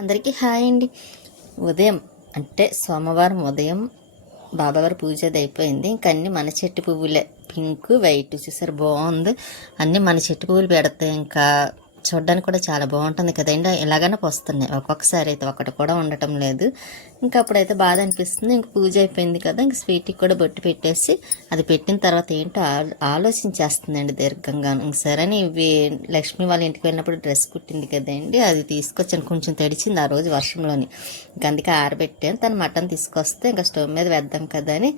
అందరికీ హాయ్ అండి. ఉదయం అంటే సోమవారం ఉదయం బాబావారి పూజ అది అయిపోయింది. ఇంక అన్ని మన చెట్టు పువ్వులే. పింక్ వైట్ చూసారు? బాగుంది. అన్నీ మన చెట్టు పువ్వులు పెడతాయి. ఇంకా చూడడానికి కూడా చాలా బాగుంటుంది కదండి ఎలాగైనా వస్తున్నాయి ఒక్కొక్కసారి అయితే ఒకటి కూడా ఉండటం లేదు. ఇంకా అప్పుడైతే బాధ అనిపిస్తుంది. ఇంక పూజ అయిపోయింది కదా. ఇంక స్వీట్కి కూడా బొట్టు పెట్టేసి అది పెట్టిన తర్వాత ఏంటో ఆ- ఆలోచించేస్తుందండి దీర్ఘంగా ఇంక సరే అని ఇవి లక్ష్మి వాళ్ళ ఇంటికి వెళ్ళినప్పుడు డ్రెస్ కుట్టింది కదండి అది తీసుకొచ్చాను. కొంచెం తడిచింది ఆ రోజు వర్షంలోని. ఇంక అందుకే ఆరబెట్టాను. తను మటన్ తీసుకొస్తే ఇంకా స్టవ్ మీద వేద్దాం కదా అని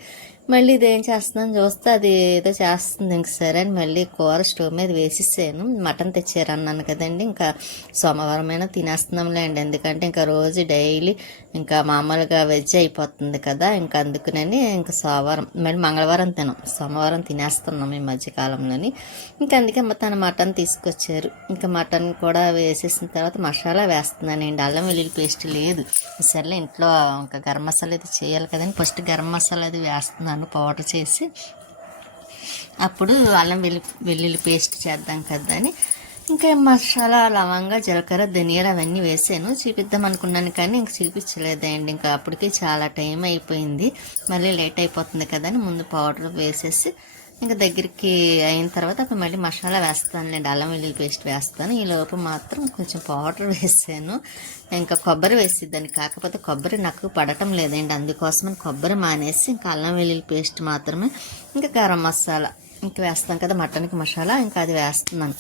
మళ్ళీ ఇది ఏం చేస్తున్నాను? చూస్తే అది ఏదో చేస్తుంది ఇంక సరే అని మళ్ళీ కూర స్టవ్ మీద వేసేసాను. మటన్ తెచ్చారు అన్నాను కదండి. ఇంకా సోమవారం అయినా తినేస్తున్నాంలేండి. ఎందుకంటే ఇంకా రోజు డైలీ ఇంకా మామూలుగా వెజ్ అయిపోతుంది కదా. ఇంకా అందుకనని ఇంకా సోమవారం మళ్ళీ మంగళవారం తినం. సోమవారం తినేస్తున్నాం ఈ మధ్యకాలంలోని ఇంకా అందుకే మ- తన మటన్ తీసుకొచ్చారు. ఇంకా మటన్ కూడా వేసేసిన తర్వాత మసాలా వేస్తున్నానండి. అల్లం వెల్లుల్లి పేస్ట్ లేదు. సర్లే ఇంట్లో ఇంకా గరం మసాలా అది చేయాలి కదండి. ఫస్ట్ గరం మసాలా అది వేస్తున్నాను. పౌడర్ చేసి అప్పుడు అల్లం వెల్లి వెల్లుల్లి పేస్ట్ చేద్దాం కదా అని. ఇంకా మసాలా లవంగా జీలకర్ర ధనియాలు అవన్నీ వేసాను. చూపిద్దాం అనుకున్నాను కానీ ఇంక చూపించలేదండి. ఇంకా అప్పటికి చాలా టైం అయిపోయింది. మళ్ళీ లేట్ అయిపోతుంది కదా అని ముందు పౌడర్ వేసేసి ఇంకా దగ్గరికి అయిన తర్వాత అప్పుడు మళ్ళీ మసాలా వేస్తానులేండి అల్లం వెల్లుల్లి పేస్ట్ వేస్తాను. ఈ లోపు మాత్రం కొంచెం పౌడర్ వేసాను. ఇంకా కొబ్బరి వేసిద్దాన్ని కాకపోతే కొబ్బరి నాకు పడటం లేదండి. అందుకోసమని కొబ్బరి మానేసి ఇంకా అల్లం వెల్లుల్లి పేస్ట్ మాత్రమే ఇంకా గరం మసాలా ఇంకా వేస్తాం కదా మటన్కి మసాలా. ఇంకా అది వేస్తున్నాను.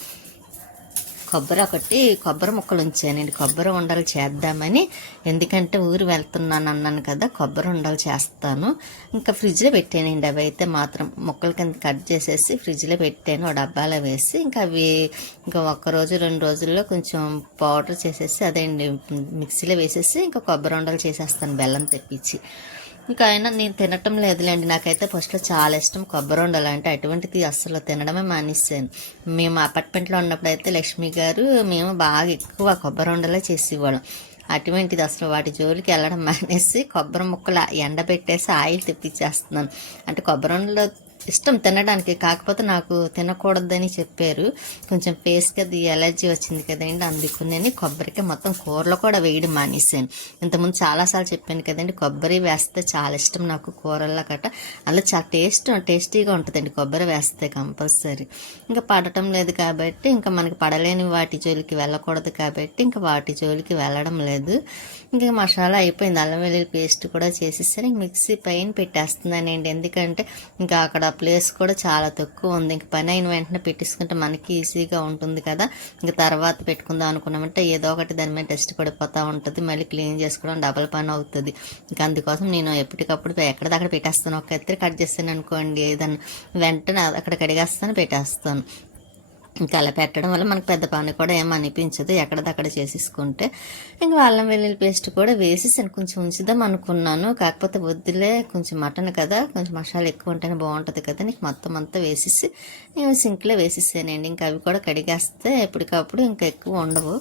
కొబ్బరి ఒకటి కొబ్బరి ముక్కలు ఉంచానండి. కొబ్బరి ఉండలు చేద్దామని. ఎందుకంటే ఊరు వెళ్తున్నాను అన్నాను కదా కొబ్బరి ఉండలు చేస్తాను. ఇంకా ఫ్రిడ్జ్లో పెట్టానండి. అవి అయితే మాత్రం ముక్కల కింద కట్ చేసేసి ఫ్రిడ్జ్లో పెట్టాను. ఒక డబ్బాలో వేసి ఇంకా అవి ఇంకా ఒక్కరోజు రెండు రోజుల్లో కొంచెం పౌడర్ చేసేసి అదే మిక్సీలో వేసేసి ఇంకా కొబ్బరి ఉండలు చేసేస్తాను బెల్లం తెప్పించి. ఇంకా అయినా నేను తినటం లేదులేండి. నాకైతే ఫస్ట్లో చాలా ఇష్టం కొబ్బరి ఉండలు అంటే అటువంటిది అస్సలు తినడమే మానేసాను మేము అపార్ట్మెంట్లో ఉన్నప్పుడు అయితే లక్ష్మి గారు మేము బాగా ఎక్కువ కొబ్బరి ఉండలే చేసేవాళ్ళం. అటువంటిది అసలు వాటి జోలికి వెళ్ళడం మానేసి కొబ్బరి ముక్కలు ఎండబెట్టేసి ఆయిల్ తెప్పించేస్తున్నాను. అంటే కొబ్బరి ఉండలు ఇష్టం తినడానికి కాకపోతే నాకు తినకూడదని చెప్పారు. కొంచెం ఫేస్కి అది ఎలర్జీ వచ్చింది కదండి అందుకుని కొబ్బరికి మొత్తం కూరలో కూడా వేయడం మానేసాను ఇంతకుముందు చాలాసార్లు చెప్పాను కదండి కొబ్బరి వేస్తే చాలా ఇష్టం నాకు కూరల్లో గట్ట అలా చాలా టేస్ట్ టేస్టీగా ఉంటుందండి కొబ్బరి వేస్తే కంపల్సరీ. ఇంకా పడటం లేదు కాబట్టి ఇంకా మనకి పడలేని వాటి జోలికి వెళ్ళకూడదు కాబట్టి ఇంకా వాటి జోలికి వెళ్ళడం లేదు. ఇంకా మసాలా అయిపోయింది అల్లం వెల్లుల్లి పేస్ట్ కూడా చేసేసరి మిక్సీ పైన పెట్టేస్తున్నానండి ఎందుకంటే ఇంకా అక్కడ ప్లేస్ కూడా చాలా తక్కువ ఉంది. ఇంక పని అయిన వెంటనే పెట్టేసుకుంటే మనకి ఈజీగా ఉంటుంది కదా. ఇంకా తర్వాత పెట్టుకుందాం అనుకున్నామంటే ఏదో ఒకటి దాని మీద టెస్ట్ పడిపోతూ ఉంటుంది. మళ్ళీ క్లీన్ చేసుకోవడం డబల్ పని అవుతుంది. ఇంకా అందుకోసం నేను ఎప్పటికప్పుడు ఎక్కడిదక్కడ పెట్టేస్తాను. ఒక ఎత్తి కట్ చేస్తాను అనుకోండి. ఏదన్నా వెంటనే అక్కడ కడిగేస్తాను పెట్టేస్తాను. ఇంకా అలా పెట్టడం వల్ల మనకు పెద్ద పని కూడా ఏం అనిపించదు. ఎక్కడదక్కడ చేసేసుకుంటే ఇంకా అల్లం వెల్లుల్లి పేస్ట్ కూడా వేసి కొంచెం ఉంచుదాం అనుకున్నాను. కాకపోతే వద్దులే కొంచెం మటన్ కదా కొంచెం మసాలా ఎక్కువ ఉంటేనే బాగుంటుంది కదా నీకు మొత్తం అంతా వేసేసి నేను సింక్లో వేసేసానండి. ఇంకా అవి కూడా కడిగేస్తే ఎప్పటికప్పుడు ఇంకా ఎక్కువ ఉండవు.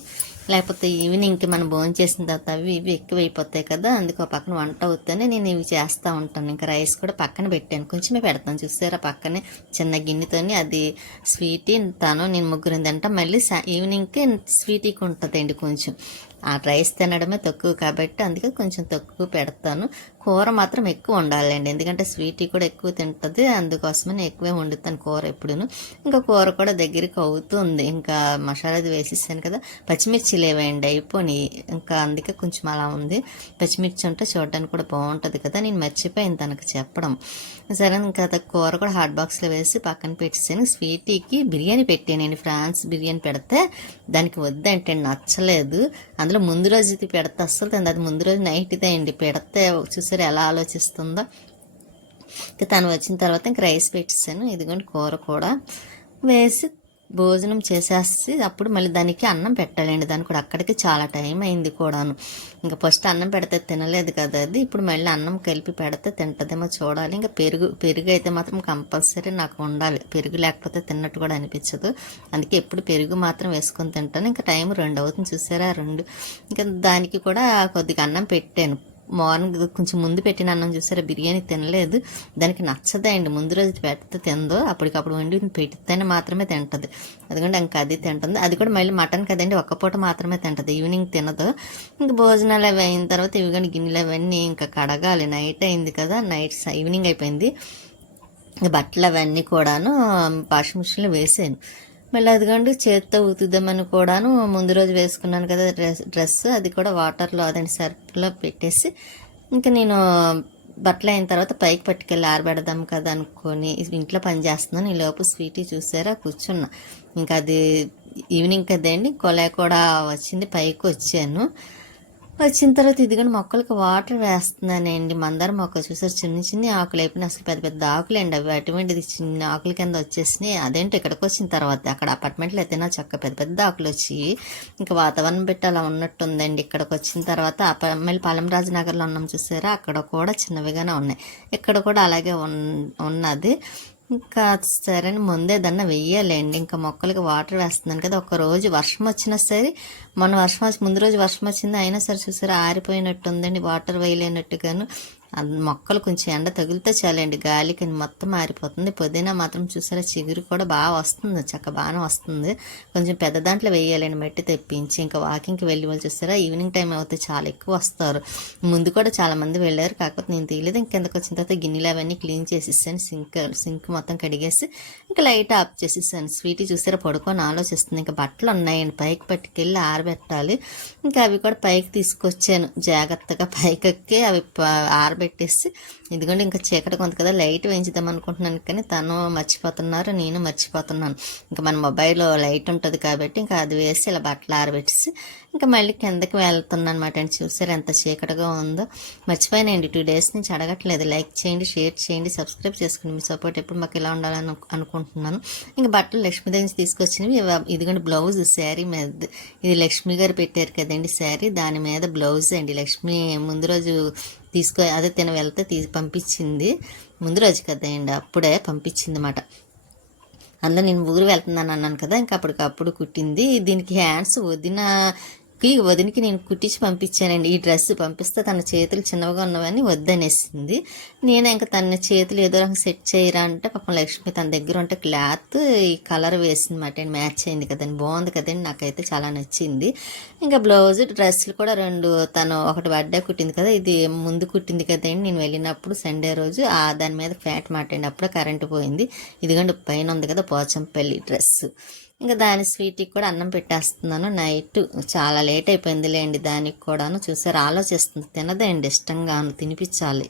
లేకపోతే ఈవినింగ్కి మనం భోజనం చేసిన తర్వాత అవి ఇవి ఎక్కువ అయిపోతాయి కదా అందుకు పక్కన వంట అవుతానే నేను ఇవి చేస్తూ ఉంటాను. ఇంకా రైస్ కూడా పక్కన పెట్టాను. కొంచెమే పెడతాను. చూసారా పక్కనే చిన్న గిన్నెతోని అది స్వీటీ తను నేను ముగ్గురు తింటా. మళ్ళీ ఈవినింగ్కి ఈవినింగ్కి స్వీటీకి ఉంటుందండి కొంచెం. ఆ రైస్ తినడమే తక్కువ కాబట్టి అందుకే కొంచెం తక్కువ పెడతాను. కూర మాత్రం ఎక్కువ ఉండాలండి ఎందుకంటే స్వీటీ కూడా ఎక్కువ తింటుంది. అందుకోసమని ఎక్కువే వండుతాను కూర ఎప్పుడును. ఇంకా కూర కూడా దగ్గరికి అవుతుంది. ఇంకా మసాలాది వేసేసాను కదా. పచ్చిమిర్చి లేవేయండి అయిపోయి ఇంకా అందుకే కొంచెం అలా ఉంది. పచ్చిమిర్చి ఉంటే చూడడానికి కూడా బాగుంటుంది కదా. నేను మర్చిపోయాను తనకు చెప్పడం. సరే ఇంకా కూర కూడా హాట్ బాక్స్లో వేసి పక్కన పెట్టేసాను. స్వీటీకి బిర్యానీ పెట్టానండి. ఫ్రాన్స్ బిర్యానీ పెడితే దానికి వద్దంటే నచ్చలేదు. అందులో ముందు రోజు ఇది పెడితే. అస్సలు తింది అది ముందు రోజు నైట్ ఇదే అండి. పెడితే చూసారు ఎలా ఆలోచిస్తుందో. ఇంకా తను వచ్చిన తర్వాత ఇంక రైస్ పెట్టేసాను ఇదిగోండి కూర కూడా. వేసి భోజనం చేసేసి అప్పుడు మళ్ళీ దానికి అన్నం పెట్టాలండి. దానికి కూడా అక్కడికి చాలా టైం అయింది కూడాను. ఇంకా ఫస్ట్ అన్నం పెడితే తినలేదు కదా అది. ఇప్పుడు మళ్ళీ అన్నం కలిపి పెడితే తింటదేమో చూడాలి. ఇంకా పెరుగు పెరుగు అయితే మాత్రం కంపల్సరీ నాకు ఉండాలి. పెరుగు లేకపోతే తిన్నట్టు కూడా అనిపించదు. అందుకే ఎప్పుడు పెరుగు మాత్రం వేసుకొని తింటాను. ఇంకా టైం రెండు అవుతుంది చూసారా? రెండు. ఇంకా దానికి కూడా కొద్దిగా అన్నం పెట్టాను. మార్నింగ్ కొంచెం ముందు పెట్టిన అన్నం చూసారా బిర్యానీ తినలేదు. దానికి నచ్చదండి ముందు రోజు పెడితే తిందో అప్పటికప్పుడు వండి పెడితేనే మాత్రమే తింటుంది. అదిగోండి ఇంకా అది తింటుంది. అది కూడా మళ్ళీ మటన్ కదండి ఒక్క పూట మాత్రమే తింటుంది. ఈవినింగ్ తినదు. ఇంకా భోజనాలు అవి అయిన తర్వాత ఇవి కానీ గిన్నెలు అవన్నీ ఇంకా కడగాలి. నైట్ అయింది కదా నైట్ ఈవినింగ్ అయిపోయింది. ఇంకా బట్టలు అవన్నీ కూడాను వాషింగ్ మిషన్లో వేసాను. మళ్ళీ అదిగోండి చేత్తో ఉతుకుదామని కూడాను ముందు రోజు వేసుకున్నాను కదా డ్రెస్ డ్రెస్ అది కూడా వాటర్లో అదండి సర్ఫ్లో పెట్టేసి ఇంకా నేను బట్టలు అయిన తర్వాత పైకి పట్టుకెళ్ళి ఆరబెడదాం కదా అనుకొని ఇంట్లో పని చేస్తున్నాను. ఈ లోపు స్వీటీ చూసారా? కూర్చున్నా. ఇంకా అది ఈవినింగ్ కదండి కొలే కూడా వచ్చింది పైకి వచ్చాను. వచ్చిన తర్వాత ఇదిగోండి మొక్కలకు వాటర్ వేస్తున్నానండి. మందార మొక్క చూసారు చిన్న చిన్న ఆకులు అయిపోయినాయి. అసలు పెద్ద పెద్ద ఆకులు అండి అవి అటువంటిది చిన్న ఆకుల కింద వచ్చేసినాయి. అదేంటి ఇక్కడికి వచ్చిన తర్వాత అక్కడ అపార్ట్మెంట్లో అయితే నా చక్క పెద్ద పెద్ద ఆకులు వచ్చి ఇంకా వాతావరణం పెట్టి అలా ఉన్నట్టుందండి. ఇక్కడికి వచ్చిన తర్వాత మళ్ళీ పాలెంరాజు నగర్లో ఉన్నాం చూసారా? అక్కడ కూడా చిన్నవిగానే ఉన్నాయి. ఇక్కడ కూడా అలాగే ఉన్- ఉన్నది. ఇంకా సరే అని ముందే దాన్ని వెయ్యాలండి. ఇంకా మొక్కలకి వాటర్ వేస్తున్నాను కదా ఒక రోజు వర్షం వచ్చినా సరే మన వర్షం వచ్చి ముందు రోజు వర్షం వచ్చింది అయినా సరే చూసారా ఆరిపోయినట్టు ఉందండి వాటర్ వేయలేనట్టుగాను. మొక్కలు కొంచెం ఎండ తగిలితే చాలండి. గాలికి మొత్తం మారిపోతుంది. పుదీనా మాత్రం చూసారా చిగురు కూడా బాగా వస్తుంది. చక్క బాగానే వస్తుంది. కొంచెం పెద్ద దాంట్లో వేయాలండి. మట్టి తెప్పించి ఇంకా వాకింగ్కి వెళ్ళి వాళ్ళు చూసారా ఈవినింగ్ టైం అవుతే చాలా ఎక్కువ వస్తారు. ముందు కూడా చాలామంది వెళ్ళారు. కాకపోతే నేను తీయలేదు. ఇంకెందుకు వచ్చిన తర్వాత గిన్నెలు అవన్నీ క్లీన్ చేసేసాను. సింక్ సింక్ మొత్తం కడిగేసి ఇంకా లైట్ ఆఫ్ చేసేసాను. స్వీటీ చూసారా పడుకొని ఆలోచిస్తుంది. ఇంకా బట్టలు ఉన్నాయండి. పైకి పట్టుకెళ్ళి ఆరబెట్టాలి. ఇంకా అవి కూడా పైకి తీసుకొచ్చాను. జాగ్రత్తగా పైకి ఎక్కి అవి ప- పెట్టేస్తే ఇదిగోండి ఇంకా చీకటి కొంత కదా లైట్ వేయించుదాం అనుకుంటున్నాను కానీ తను మర్చిపోతున్నారు నేను మర్చిపోతున్నాను. ఇంకా మన మొబైల్లో లైట్ ఉంటుంది కాబట్టి ఇంకా అది వేసి ఇలా బట్టలు ఆరబెట్టేసి ఇంకా మళ్ళీ కిందకి వెళ్తున్నాను అనమాట అండి. చూసారు ఎంత చీకటిగా ఉందో. మర్చిపోయానండి టూ డేస్ నుంచి అడగట్లేదు. లైక్ చేయండి షేర్ చేయండి సబ్స్క్రైబ్ చేసుకోండి. మీ సపోర్ట్ ఎప్పుడు మాకు ఇలా ఉండాలని అనుకుంటున్నాను. ఇంకా బట్టలు లక్ష్మీ దగ్గర నుంచి తీసుకొచ్చినవి ఇదిగోండి బ్లౌజ్ శారీ మీద ఇది లక్ష్మి గారు పెట్టారు కదండి శారీ దాని మీద బ్లౌజ్ అండి. లక్ష్మి ముందు రోజు తీసుకో అదే తిన వెళ్తే తీసి పంపించింది. ముందు రోజు కదండి అప్పుడే పంపించింది అన్నమాట అందులో నేను ఊరు వెళ్తున్నాను అన్నాను కదా ఇంకా అప్పటికప్పుడు కుట్టింది. దీనికి హ్యాండ్స్ వదినకి వదినికి నేను కుట్టించి పంపించానండి. ఈ డ్రెస్ పంపిస్తే తన చేతులు చిన్నగా ఉన్నవని వద్దనేసింది. నేను ఇంకా తన చేతులు ఏదో రకంగా సెట్ చేయరా అంటే పాపం లక్ష్మి తన దగ్గర ఉంటే క్లాత్ ఈ కలర్ వేసింది మాట మ్యాచ్ అయింది కదండి. బాగుంది కదండి. నాకైతే చాలా నచ్చింది. ఇంకా బ్లౌజ్ డ్రెస్సులు కూడా రెండు తను ఒకటి బర్త్డే కుట్టింది కదా ఇది ముందు కుట్టింది కదండి. నేను వెళ్ళినప్పుడు సండే రోజు ఆ దాని మీద ఫ్యాట్ మాటండి అప్పుడే కరెంటు పోయింది. ఇదిగోండి పైన ఉంది కదా పోచంపల్లి డ్రెస్ ఇంకా దాని స్వీట్కి కూడా అన్నం పెట్టేస్తున్నాను నైట్. చాలా లేట్ అయిపోయింది లేండి దానికి కూడాను. చూసారు ఆలోచిస్తుంది. తినదండి ఇష్టంగాను తినిపించాలి.